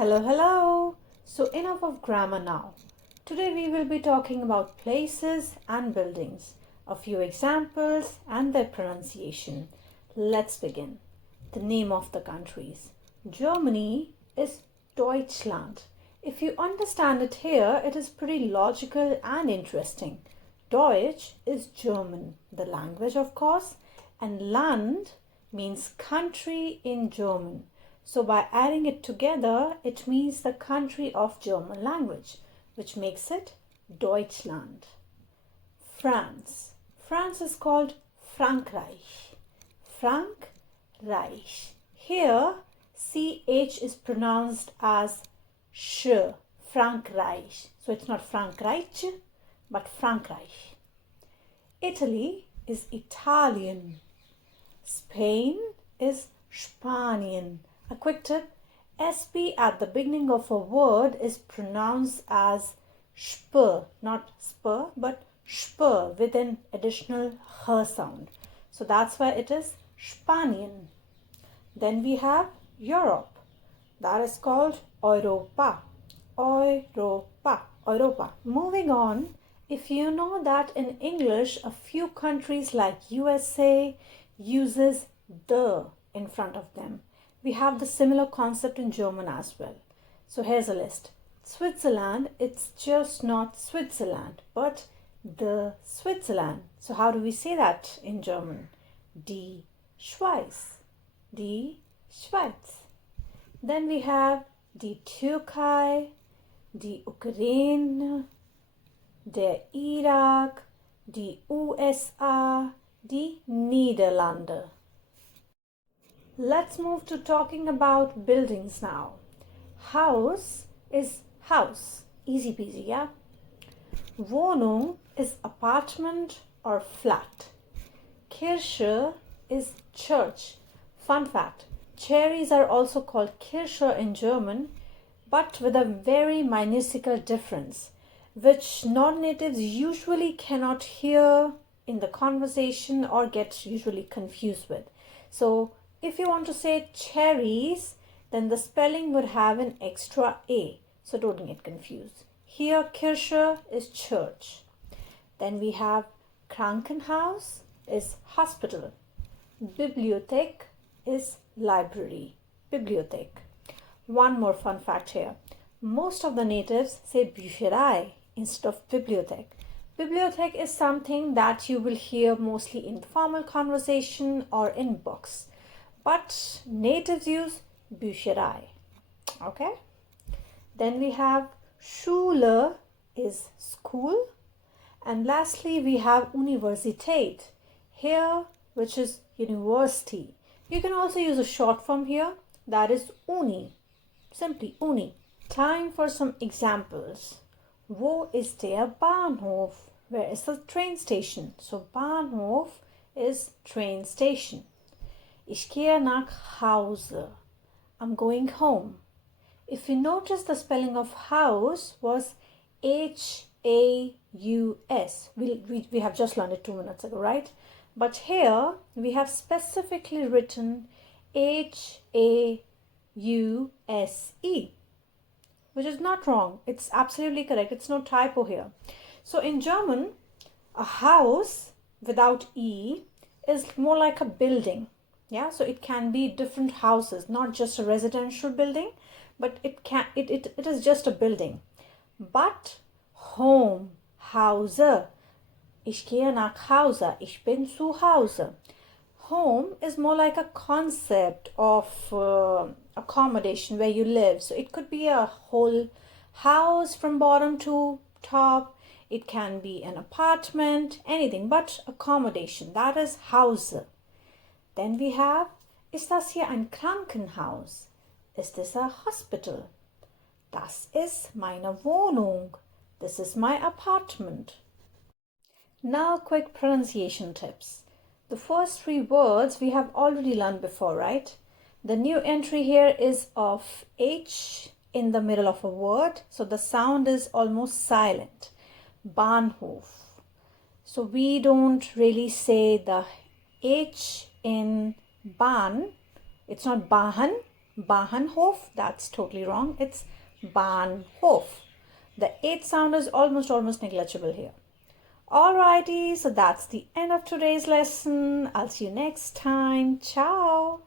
Hello, hello. So enough of grammar now. Today we will be talking about places and buildings, a few examples and their pronunciation. Let's begin. The name of the countries. Germany is Deutschland. If you understand it here, it is pretty logical and interesting. Deutsch is German, the language of course, and Land means country in German. So by adding it together, it means the country of German language, which makes it Deutschland. France. France is called Frankreich. Frankreich. Here, CH is pronounced as sh, Frankreich. So it's not Frankreich, but Frankreich. Italy is Italian. Spain is Spanien. A quick tip, SP at the beginning of a word is pronounced as sp, not spur, but sp with an additional h sound. So that's why it is Spanien. Then we have Europe. That is called Europa. Europa. Moving on, if you know that in English, a few countries like USA uses the in front of them. We have the similar concept in German as well. So here's a list. Switzerland, it's just not Switzerland, but the Switzerland. So how do we say that in German? Die Schweiz. Die Schweiz. Then we have die Türkei, die Ukraine, der Irak, die USA, die Niederlande. Let's move to talking about buildings now. House is house. Easy peasy, yeah? Wohnung is apartment or flat. Kirche is church. Fun fact, cherries are also called Kirsche in German, but with a very minuscule difference, which non-natives usually cannot hear in the conversation or get usually confused with. So if you want to say cherries, then the spelling would have an extra A. So don't get confused. Here, Kirche is church. Then we have Krankenhaus is hospital. Bibliothek is library. Bibliothek. One more fun fact here. Most of the natives say Bücherei instead of Bibliothek. Bibliothek is something that you will hear mostly in formal conversation or in books. But natives use Bücherei. Okay? Then we have Schule is school. And lastly, we have Universität here, which is university. You can also use a short form here, that is Uni. Simply Uni. Time for some examples. Wo ist der Bahnhof? Where is the train station? So Bahnhof is train station. Ich gehe nach Hause. I'm going home. If you notice, the spelling of house was H-A-U-S. We have just learned it 2 minutes ago, right? But here we have specifically written H-A-U-S-E, which is not wrong. It's absolutely correct. It's no typo here. So in German, a house without E is more like a building. Yeah, so it can be different houses, not just a residential building, but it is just a building. But home, Hause. Ich gehe nach Hause. Ich bin zu Hause. Home is more like a concept of accommodation where you live. So it could be a whole house from bottom to top. It can be an apartment, anything but accommodation. That is Hause. Then we have, ist das hier ein Krankenhaus? Is this a hospital? Das ist meine Wohnung. This is my apartment. Now quick pronunciation tips. The first 3 words we have already learned before, right? The new entry here is of H in the middle of a word. So the sound is almost silent. Bahnhof. So we don't really say the H in Bahn. It's not Bahan, Bahnhof, that's totally wrong. It's Bahnhof. The H sound is almost negligible here. Alrighty, so that's the end of today's lesson. I'll see you next time. Ciao.